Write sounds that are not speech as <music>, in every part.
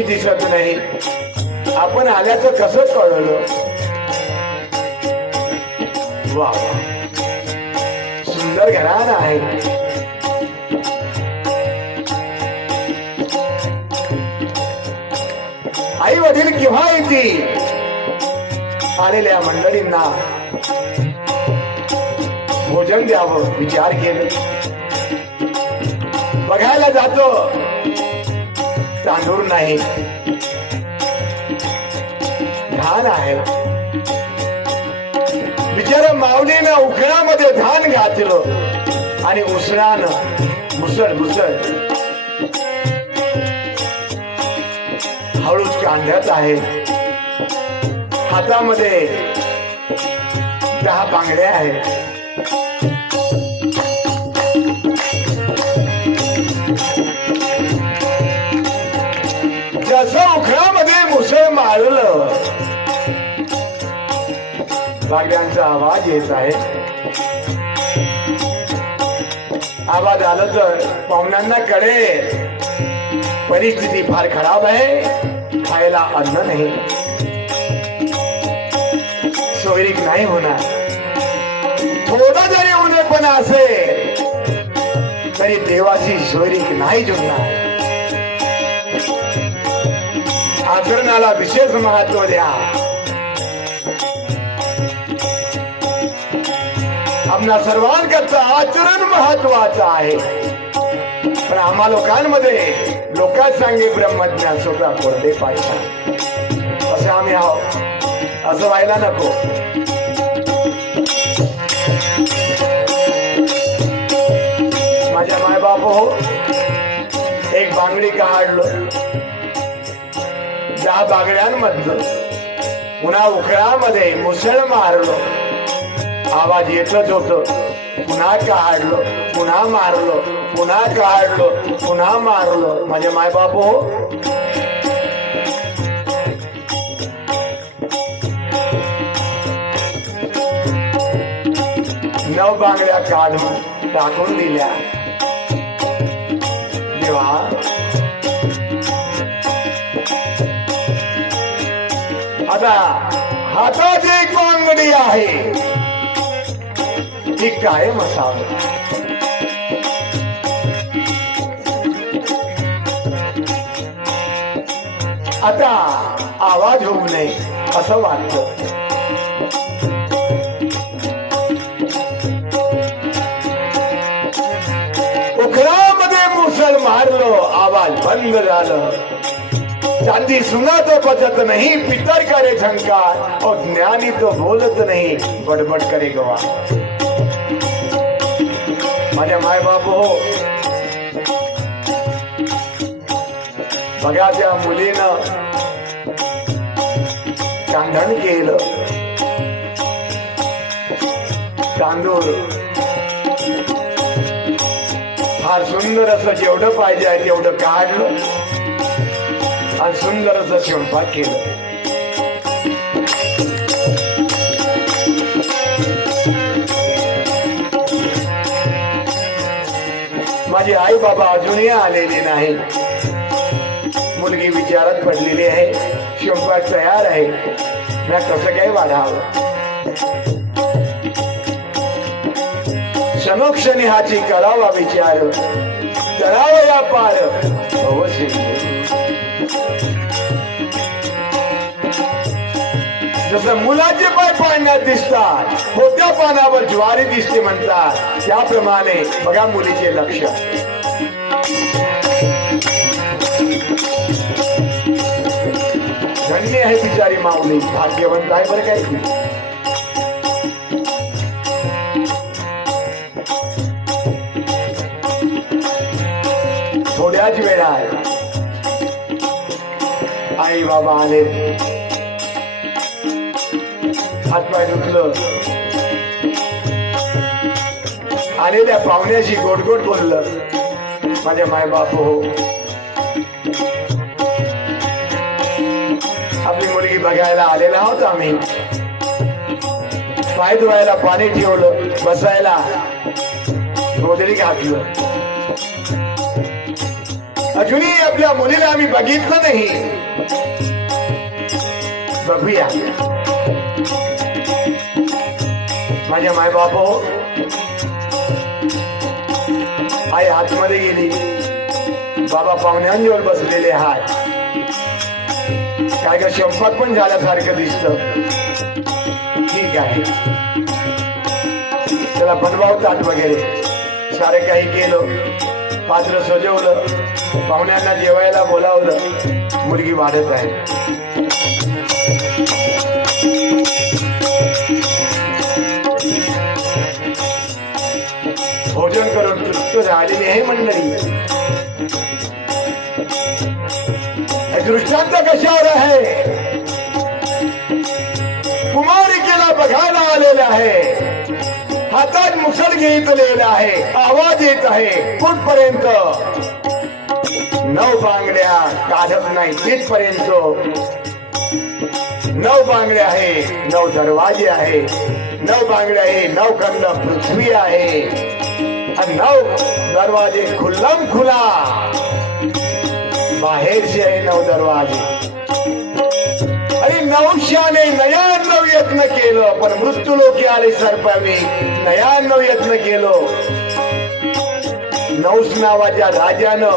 दिसत नाही. आपण आल्याचं कसं कळलं? वा सुंदर घरान आहे. आई वडील केव्हा येतील? आलेल्या मंडळींना भोजन द्यावं विचार केलं. बघायला जातो. तांदूळ नाही. धान आहे. बिचारा माऊलीनं उकळामध्ये धान घातलं आणि उसरानं मुसळ मुसळ. हळूच कांद्यात आहे. हातामध्ये दहा बांगड्या आहेत. बागड्यांचा आवाज येत आहे. आवाज आला तर पाहुण्यांना कळेल. परिस्थिती फार खराब आहे. खायला अन्न नाही. सोयरीक नाही होणार. थोडं जरी उन्हेपणा असेल तरी देवाची सोयरीक नाही जुळणार. आचरणाला विशेष महत्त्व द्या. आपल्या सर्वांकडचं आचरण महत्वाचं आहे. पण आम्हा लोकांमध्ये लोकात सांगे ब्रह्मज्ञान स्वतः कोरडे पाहिजे. असे आम्ही आहोत. असं व्हायला नको. माझ्या मायबाप हो एक बांगडी काढलं त्या बांगड्यांमधलं पुन्हा उखळामध्ये मुसळ मारलो. आवाज येतच होत पुन्हा काढलो पुन्हा मारलो पुन्हा काढलो पुन्हा मारलो. माझे माय बापू नव बांगड्या काढून टाकून दिल्या. देवा. आता हाताची एक बांगडी आहे. ती कायम असावी आता आवाज होऊ नये असं वाटतं. उखळामध्ये मुसळ मारलो आवाज बंद झालं. चांदी सुना तो बचत नाही पितर करे झंकार. और ज्ञानी तो बोलत नाही बडबड करे गवा माझ्या माय बाप हो बघा त्या मुलीनं कांधण केलं. तांदूळ फार सुंदर असं जेवढं पाहिजे आहे तेवढं काढलं आणि सुंदर असं स्वयंपाक केलं. माझी आई बाबा अजूनही आलेली नाही मुलगी विचारात पडलेली आहे स्वयंपाक तयार आहे. ना कसं काय वाढावं? क्षणोक्षणी हाची करावा विचार. करावं या पार. भव जसं मुलाचे पाय पाण्यात दिसतात होत्या पानावर ज्वारी दिसते म्हणतात त्याप्रमाणे बघा मुलीचे लक्ष धन्य आहे बिचारी माऊली भाग्यवंत आहे बरं काय ती. थोड्याच वेळात आई बाबा आले। हातपाय धुतलं आलेल्या पाहुण्याशी गोड बोललं. माझ्या मायबाप. हो आपली मुलगी बघायला आलेला आहोत आम्ही. पाय धुवायला पाणी ठेवलं बसायला गोदडी घातलं. अजूनही आपल्या मुलीला आम्ही बघितलं नाही. बघूया. माझ्या मायबाप आई आतमध्ये गेली. बाबा पाहुण्यांजवळ बसलेले हात काय का शंपत पण झाल्यासारखं दिसत. ठीक आहे. त्याला बनवावतात वगैरे. सारे काही केलं. पात्र सजवलं. पाहुण्यांना जेवायला बोलावलं. मुलगी वाढत आहे. करून आलेले झालेली आहे मंडळी हे दृष्टांत कशावर आहे? कुमारिकेला बघायला आलेला आहे. हातात मुसळ घेतलेला आहे. आवाज येत आहे. कुठपर्यंत? नऊ बांगड्या काढत नाही. तिथपर्यंत? नऊ बांगड्या आहे नऊ दरवाजे आहे. नऊ बांगड्या आहे नऊ कंद पृथ्वी आहे. आणि नऊ दरवाजे खुल्लम खुला. बाहेरचे आहे नऊ दरवाजे. आणि नवशाने नयाण्णव यत्न केलं पण मृत्यू लोकी आले सर्पाने नयाण्णव यत्न केलो. नऊस नावाच्या राजानं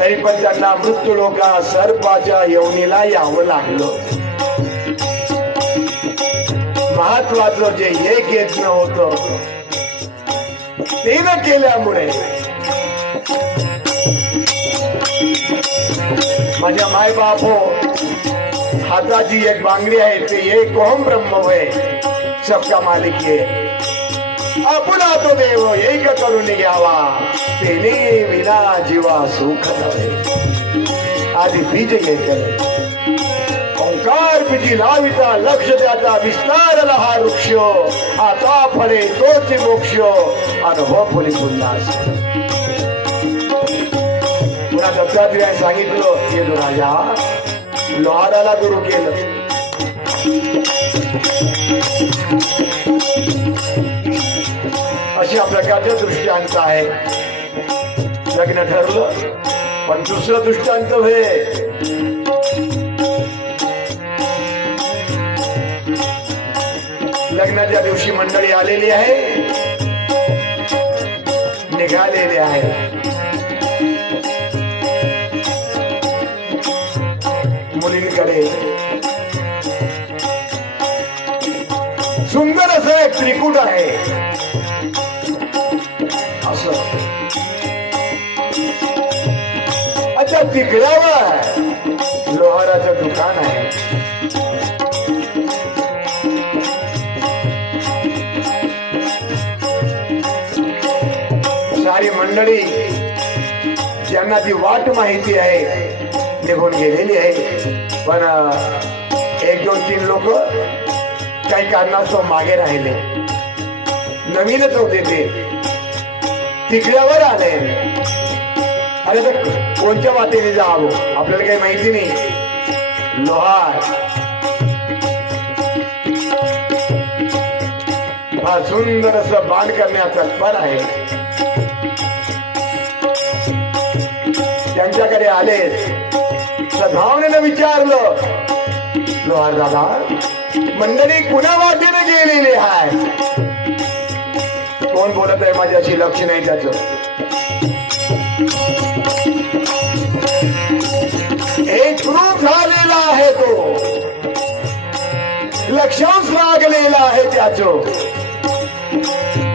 तरी पण त्यांना मृत्यू लोका सर्पाच्या यवनीला यावं लागलं. महत्वाचं जे एक यत्न होत ते न केल्यामुळे. माझ्या माय बाप हो हाताची एक बांगडी आहे ते एक ओम ब्रह्म होय. सबका मालिक ये. आपला तो देव एक करून घ्यावा तेने विना जीवा सुख आधी बीज घेतले. ओंकार बीजी लाविता लक्ष द्याचा विस्तारला हा वृक्ष. आता फळे तोच मोक्ष. अनुभव फुली पुन्हास पुन्हा दत्तात्रेयाने सांगितलं? केलो राजा. लोहाराला गुरु केलं. अशा प्रकारचे दृष्टांत आहे. लग्न ठरलं पण दुसरं दृष्टांत हे लग्नाच्या दिवशी मंडळी आलेली आहे. निघालेली आहे. मुलींकडे. सुंदर असं एक त्रिकूट आहे. असं. अच्छा तिकड्यावर लोहाराचं दुकान आहे. मंडळी ज्यांना ती वाट माहिती आहे निघून गेलेली आहे. पण एक दोन तीन लोक काही कारणास्तव मागे राहिले. नवीनच होते ते. तिकड्यावर आले. अरे तर कोणत्या वाटेने जावं? आपल्याला काही माहिती नाही. लोहार. हा सुंदर असं बाण करण्यात तत्पर आहे. त्यांच्याकडे आले. सद्भावनेनं विचारलं लोहार दादा मंडळी कुणा वाटेने गेलेली आहे कोण बोलत आहे माझ्याशी? लक्ष नाही त्याच. एक रूप झालेला आहे तो. लक्षांश लागलेला आहे त्याच.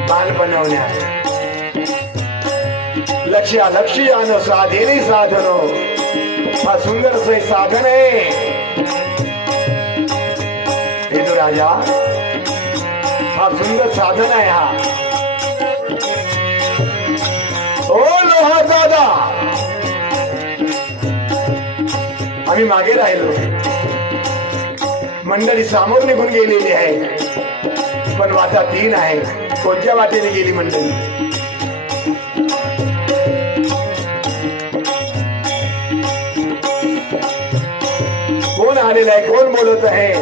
बाल बनवण्या लक्ष्या लक्ष यानं साधेने साधन. हा सुंदर असं साधन आहे. हे राजा हा सुंदर साधन आहे हा. ओ लोहा दादा. आम्ही मागे राहिलो. मंडळी सामोर निघून गेलेली आहे. पण वाटा तीन आहे. कोणत्या वाटेने गेली मंडळी? आलेला आहे कोण बोलत आहे?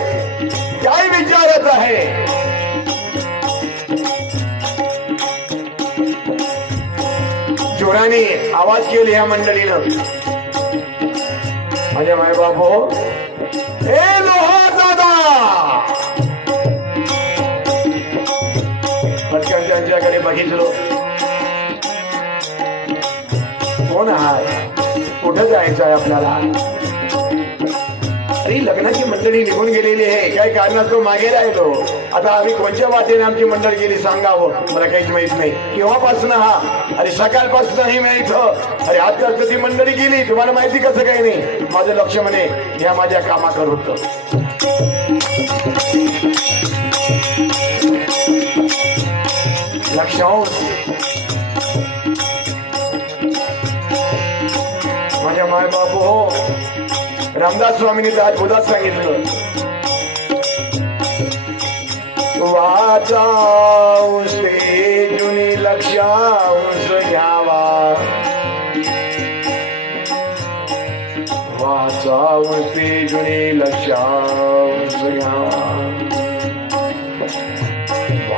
काय विचारत आहे? जोराने आवाज केली ह्या मंडळीनं. माझ्या माय बापू ए लोहा दादा पटकन त्यांच्याकडे बघितलो कोण आहात कुठं जायचं आहे आपल्याला? लग्नाची मंडळी निघून गेलेली आहे. काही कारणास्तव मागे राहिलो. आता आम्ही कोणत्या वाटेने आमची मंडळ गेली सांगावं? मला काहीच माहीत नाही. केव्हापासून हा? अरे सकाळपासून ही माहीत अरे आज ती मंडळी गेली. तुम्हाला माहिती कसं काही नाही? माझं लक्ष म्हणे या माझ्या कामाकर होतं. लक्ष माझ्या माय बापू हो. रामदास स्वामींनी तर अद्भुतात सांगितलं. वाचाऊस ते जुनी लक्षाऊस घ्यावा. वाचाऊस ते जुनी लक्षाऊस घ्यावा.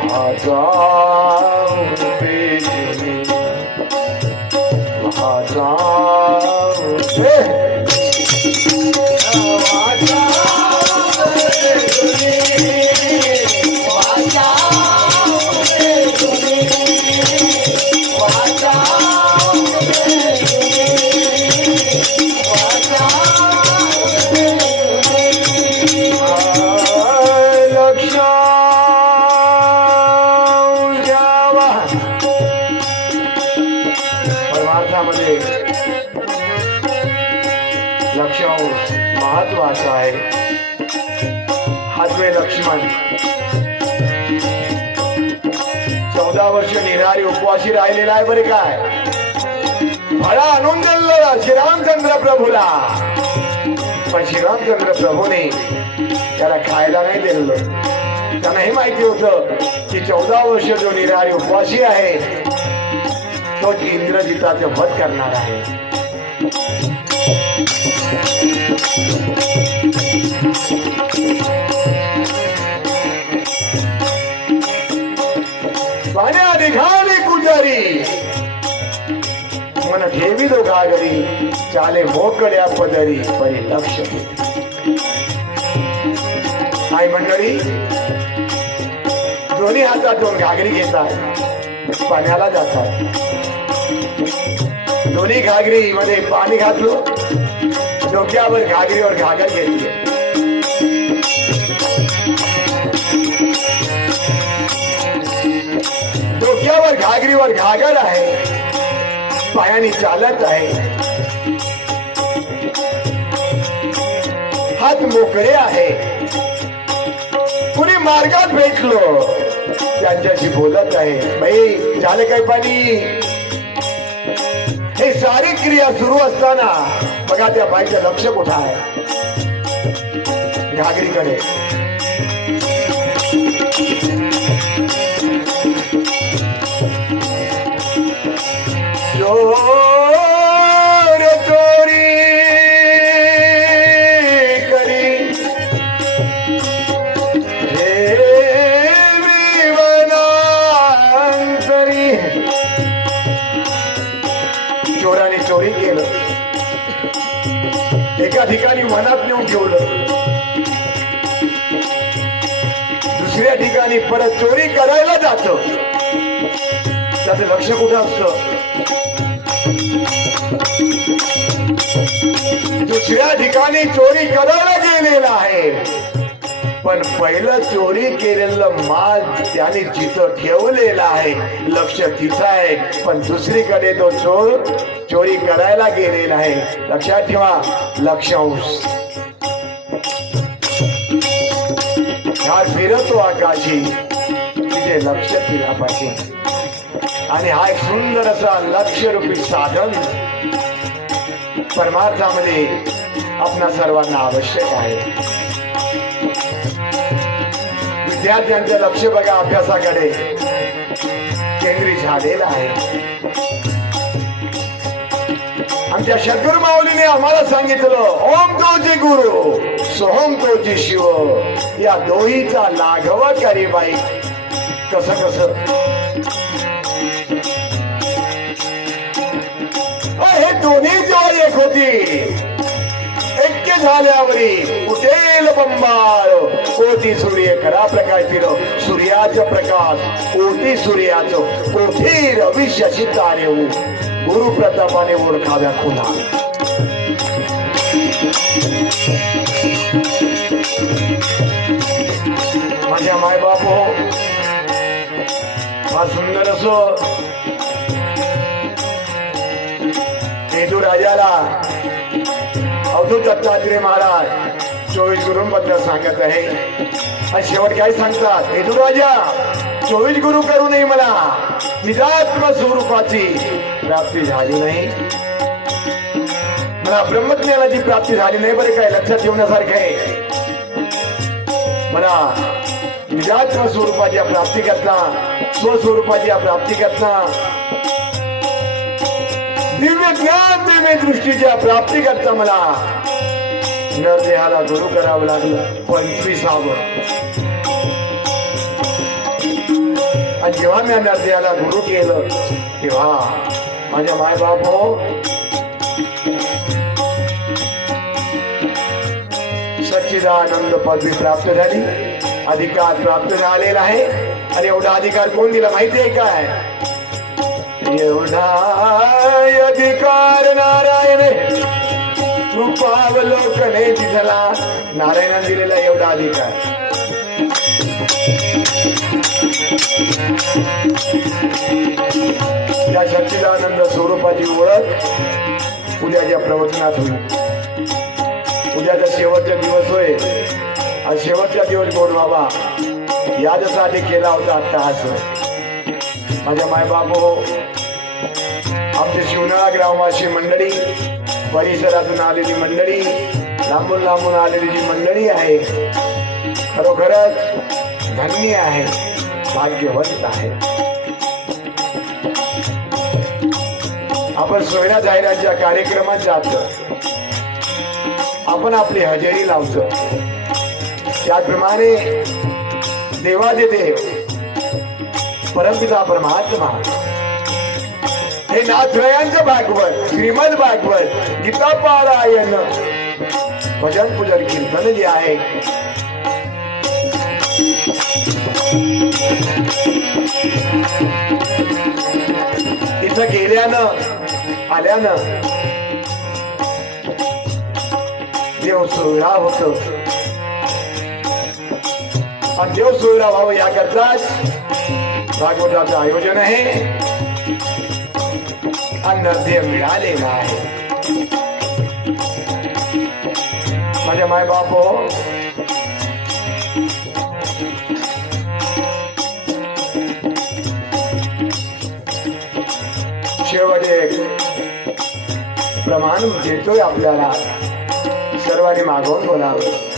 वाचा निरारी राहिलेला आहे बरे काय? फळा आणून दिलं श्रीरामचंद्र प्रभूला. पण श्रीरामचंद्र प्रभूने त्याला खायला नाही दिलेलं. त्यांना हे माहिती होत की चौदा वर्ष जो निराळी उपवासी आहे तो इंद्रजिताचं वध करणार आहे. ठेवी दो घागरी चाले मोकड्या पदरी परी आई मंडळी दोन्ही हातातून घागरी घेतात पाण्याला जातात. दोन्ही घागरी मध्ये पाणी घातलो डोक्यावर घागरीवर घागर घेतली. डोक्यावर घागरीवर घागर आहे. पायाने चालत आहे. हात मोकळे आहे. कुणी मार्गात भेटलो? त्यांच्याशी बोलत आहे. बाई झालं काय पाणी? हे सारी क्रिया सुरू असताना बघा त्या बाईचं लक्ष कुठं आहे. घागरीकडे. चोर चोरी करी। हे विवनांतरी चोराने चोरी केलं. एका ठिकाणी वनात नेऊन ठेवलं. दुसऱ्या ठिकाणी परत चोरी करायला जात. त्याचं लक्ष कुठं असतं दुसऱ्या ठिकाणी चोरी करायला गेलेला आहे पण पहिलं चोरी केलेलं माल त्याने जिथं ठेवलेला आहे लक्ष तिथं आहे पण दुसरीकडे तो चोर चोरी करायला गेलेला आहे लक्षात ठेवा लक्षांश हा फिरतो आकाशी तिथे लक्ष फिरा पाहिजे आणि हा एक सुंदर असा लक्षरूपी साधन परमार्थामध्ये आपणा सर्वांना आवश्यक आहे. विद्यार्थ्यांचं लक्ष बघा अभ्यासाकडे. केंद्रित झालेलं आहे. आमच्या सद्गुरु माऊलीने आम्हाला सांगितलं ओम तोजी गुरु सोहम तोजी शिव. या दोहीचा लाघव करी बाई कसं कसं? दोन्ही जेव्हा एक होती. ऐक्य झाल्यावरी उठेल बंबाळ. कोटी सूर्य खरा प्रकाश फिर. सूर्याचा प्रकाश कोटी सूर्याचं कोठी रवी शशी तारे गुरु प्रतापाने ओळखाव्या खुला. माझ्या मायबाप हो हा सुंदर असो राजाला. अवधूत दत्तात्रय महाराज, चोवीस गुरुंबद्दल सांगत शेवट राजा, चोवीस गुरु करू नये मला. निजात्म स्वरूपाची प्राप्ती नाही. मला ब्रह्मज्ञानाची प्राप्ती झाली नाही बरे काय, लक्षात ठेवण्यासारखं आहे. स्वरूपाच्या प्राप्ती करता स्वस्वरूपाच्या प्राप्ती करता दिव्य ज्ञान दिव्य दृष्टीच्या प्राप्ती करता मला। नरदेहाला गुरु करावं लागलं पंचवीसावं आणि जेव्हा मी नरदेहाला गुरु केलं, तेव्हा माझ्या मायबाप हो सच्चिदानंद पदवी प्राप्त झाली, अधिकार प्राप्त झालेला आहे, आणि एवढा अधिकार कोण दिला माहिती आहे काय? एवढा अधिकार नारायण कृपावलोकने तिथला नारायणा दिलेला एवढा अधिकार. या शक्तिदानंद स्वरूपाची ओळख उद्याच्या प्रवचनात होईल उद्याचा शेवटचा दिवस होय आणि शेवटचा दिवस गोड बाबा याच्यासाठी केला होता अट्टहास माझ्या मायबाप हो. आमची शिवनाळा ग्रामवासी मंडळी परिसरातून आलेली मंडळी लांबून लांबून आलेली जी मंडळी आहे खरोखरच धन्य आहे भाग्यवंत आहे. आपण सोयऱ्या जाहिरातच्या कार्यक्रमात जातो. आपण आपली हजेरी लावतो. त्याप्रमाणे देवादे देव परमपिता परमात्मा. हे नाथरयांचं भागवत श्रीमद भागवत गीता पारायण भजन पूजन कीर्तन जे आहे. तिथं गेल्यानं आल्यानं देव सोयरा होत. आणि देव सोयरा व्हावं याकरताच भागवताचं आयोजन आहे. अन्नध्य मिळालेलं आहे माझ्या माय बाप हो. शेवट एक प्रमाण देतोय आपल्याला. सर्वांनी मागवून बोलावं.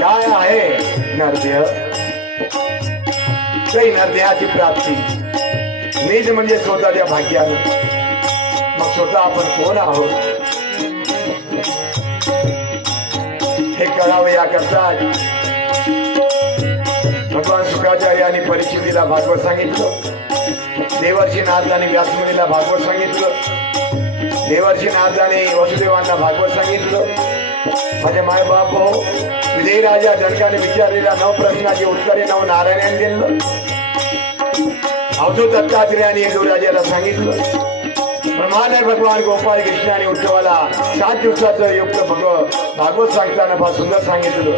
काय आहे नरदेह? काही नरदेहाची प्राप्ती. नीज म्हणजे स्वतःच्या भाग्यानं. मग स्वतः आपण कोण आहोत? हे कळावे याकरता भगवान शुक्राचार्य आणि परिस्थितीला भागवत सांगितलं. देवर्षी नारदाने व्यासमुनीला भागवत सांगितलं. देवर्षी नाथाने वसुदेवांना भागवत सांगितलं. माझे माय बाप हो विजय राजा जनकाने विचारलेल्या नव प्रश्नाची उत्तरे नव नारायणाने दिलं. अवधूत दत्तात्रेयाने यदू राजाला सांगितलं. ब्रह्मांड भगवान गोपाळ कृष्ण आणि उद्धवाला सात दिवसाचं युक्त भग भागवत सांगताना फार सुंदर सांगितलं.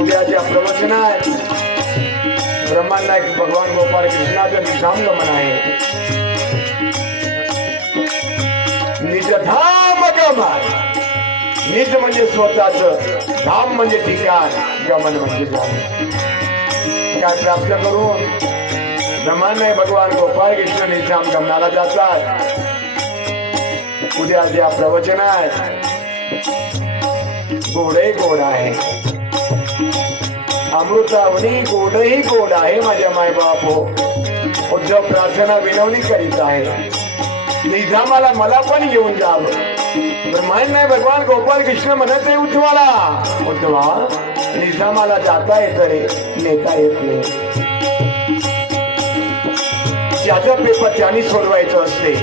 उद्याच्या प्रवचनात ब्रह्मांड भगवान गोपाळ कृष्णाचं निधाम गमन आहे. निज धाम गमन. निज म्हणजे स्वतःच. धाम म्हणजे ठिकाण. गमन म्हणजे जाणे काय प्राप्त करून ब्रह्मांड भगवान गोपाळ कृष्ण निजाम गमनाला जातात. उद्या त्या प्रवचनात गोडही गोड आहे. अमृतावनी गोडही गोड आहे माझ्या मायबाप. हो उद्धव प्रार्थना विनवणी करीत आहे. निजामाला मला पण घेऊन जावं माहीत नाही भगवान गोपाल कृष्ण म्हणत आहे उद्धवाला उद्धवा निजामाला जाता येत रे नेता येत नाही. ज्याचं पेपर त्यांनी सोडवायचं असते.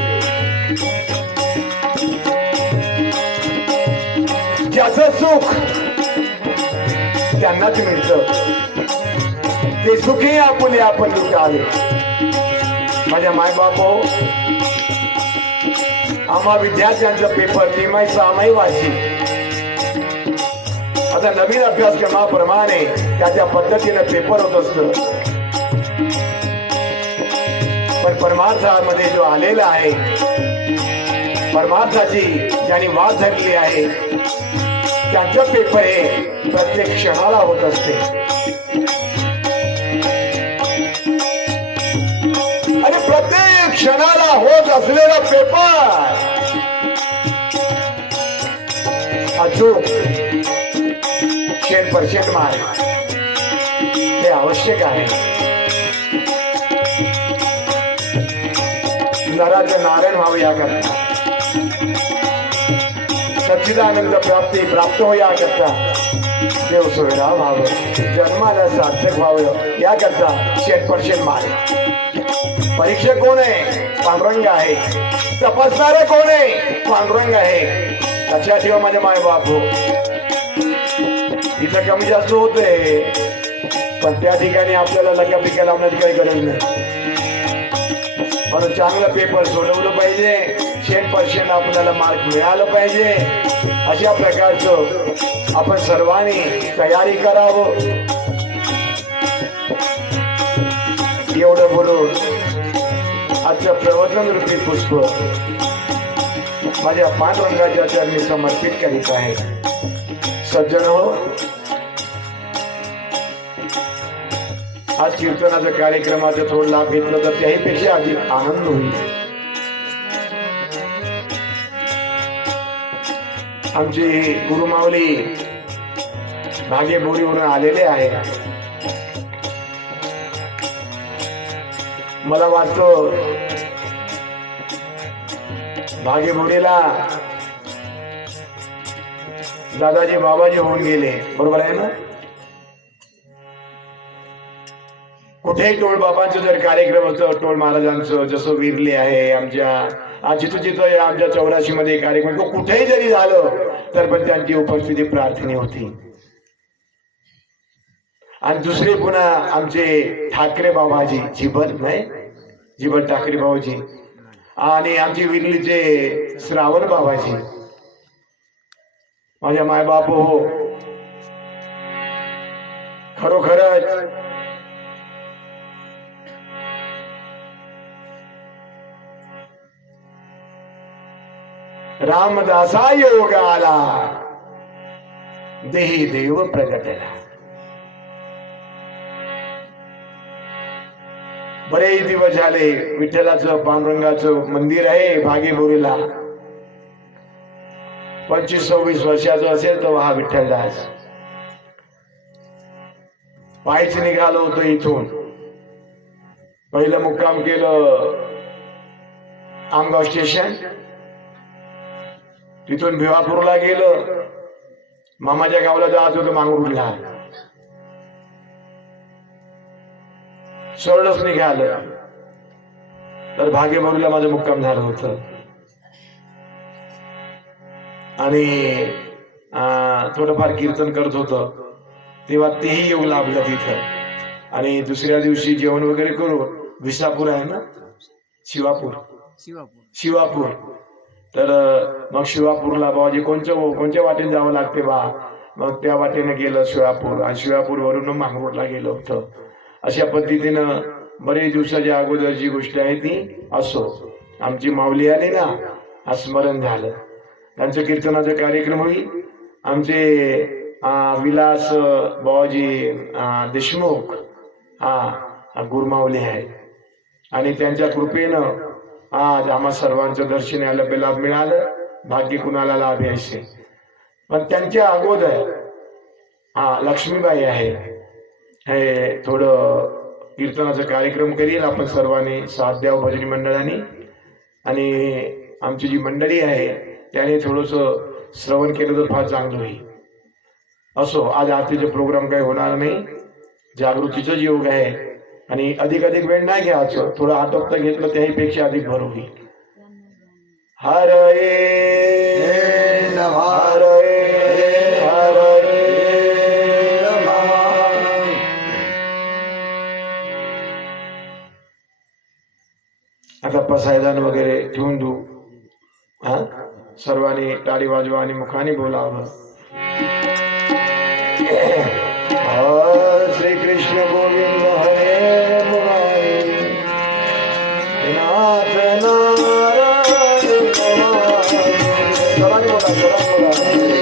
ज्याचं सुख त्यांनाच मिळत. ते सुखी आपुले आपण लुटावे माझ्या मायबाप हो आम्हा विद्यार्थ्यांचा पेपर तिमाही सहामाही वाची आता नवीन अभ्यासक्रमाप्रमाणे त्या त्या पद्धतीने पेपर होत असत. पण परमार्थामध्ये जो आलेला आहे परमार्थाची ज्यांनी वाद झालेली आहे त्यांचं पेपर हे प्रत्येक क्षणाला होत असते. आणि प्रत्येक क्षणाला होत असलेला पेपर. अचूक शेण पर्सेंट मार्क हे आवश्यक आहे. नराचं नारायण व्हावं याकरता. सच्चिदानंद प्राप्ती प्राप्त होयाकरता देव सोयरा व्हावं. जन्माला सार्थक व्हावं. याकरता शेत पर्सेंट मार्क परीक्षक कोण आहे? पांडुरंग आहे. तपासणारे कोण आहे? पांडुरंग आहे. लक्षात ठेवा माझ्या माय बाप. इथं कमी जास्त होते पण त्या ठिकाणी आपल्याला लग्न पिका लावण्याची काही गरज नाही. पण चांगलं पेपर सोडवलं पाहिजे. शेण पर्सेंट आपल्याला मार्क मिळालं पाहिजे. अशा प्रकारचं आपण सर्वांनी तयारी करावं. एवढं बोलून आजचं प्रवचन रूपी पुष्प माझ्या पांडुरंगाच्या चरणी समर्पित करीत आहे. सज्जन हो. आज कीर्तनाच्या कार्यक्रमाचा थोडं लाभ घेतलं तर त्याहीपेक्षा अधिक आनंद होईल. आमची गुरुमावली भागे बोरीवरून आलेले आहे. मला वाटतं भागेबुडीला दादाजी बाबाजी होऊन गेले. बरोबर आहे ना? कुठेही टोळ बाबांचं जर कार्यक्रम होतं टोळ महाराजांचं जसं विरले आहे आमच्या आणि जिथं जिथं आमच्या चौराशी मध्ये कार्यक्रम कुठेही जरी झालं तर पण त्यांची उपस्थिती प्रार्थने होती. आणि दुसरे पुन्हा आमचे ठाकरे बाबाजी जिबन नाही? जिबन ठाकरे बाबाजी. आणि आमचे विरलीचे श्रावण बाबाजी. माझ्या मायबाप हो. खरोखरच रामदासा योग आला देही देव प्रगटला. बरेच दिवस झाले विठ्ठलाचं पांडुरंगाचं मंदिर आहे भागेबोरीला पंचवीस सव्वीस वर्षाचं असेल तर हा विठ्ठलदास. पायच निघालो होतो इथून. पहिलं मुक्काम केलं आमगाव स्टेशन. तिथून भिवापूरला गेलं. मामाच्या गावाला जात होतो मांगरूरला सरळच निघालं. तर भाग्यभरूला माझं मुक्काम झालं होतं. आणि थोडंफार कीर्तन करत होतं. तेव्हा तेही येऊ लागलं तिथं. आणि दुसऱ्या दिवशी जेवण वगैरे करून विसापूर आहे ना? शिवापूर. शिवापूर. शिवापूर. तर मग शिवापूरला बाबाजी कोणच्या कोणत्या वाटेने जावं लागते बा? मग त्या वाटेने गेलं शिवापूर. आणि शिवापूरवरून मांगरोटला गेलो होतं. अशा पद्धतीनं बरेच दिवसाच्या अगोदरची गोष्ट आहे ती असो. आमची माऊली आली ना स्मरण झालं. त्यांचं कीर्तनाचा कार्यक्रम होईल. आमचे विलास बाबाजी देशमुख हा गुरुमाऊली आहे आणि त्यांच्या कृपेनं आज आम्हा सर्वांचं दर्शन यायला लाभ मिळालं भाग्य कुणाला लाभ यायचे पण त्यांच्या अगोदर हा लक्ष्मीबाई आहे. हे थोडं कीर्तनाचा कार्यक्रम करील आपण सर्वांनी साथ भजनी मंडळाने. आणि आमची जी मंडळी आहे त्याने थोडस श्रवण केलं तर फार चांगलं होईल. असो आज आरतीचे प्रोग्राम काही होणार नाही. जागृतीचाच योग आहे. आणि अधिक अधिक वेळ नाही घ्यायचं. थोडं आटोपत घेतलं त्याही पेक्षा अधिक भर होईल हर हर हर आता पसायदान वगैरे ठेवून देऊ. हा? सर्वांनी टाळी वाजवा आणि मुखाने बोलावं. <clears throat> हो. सर्वांनी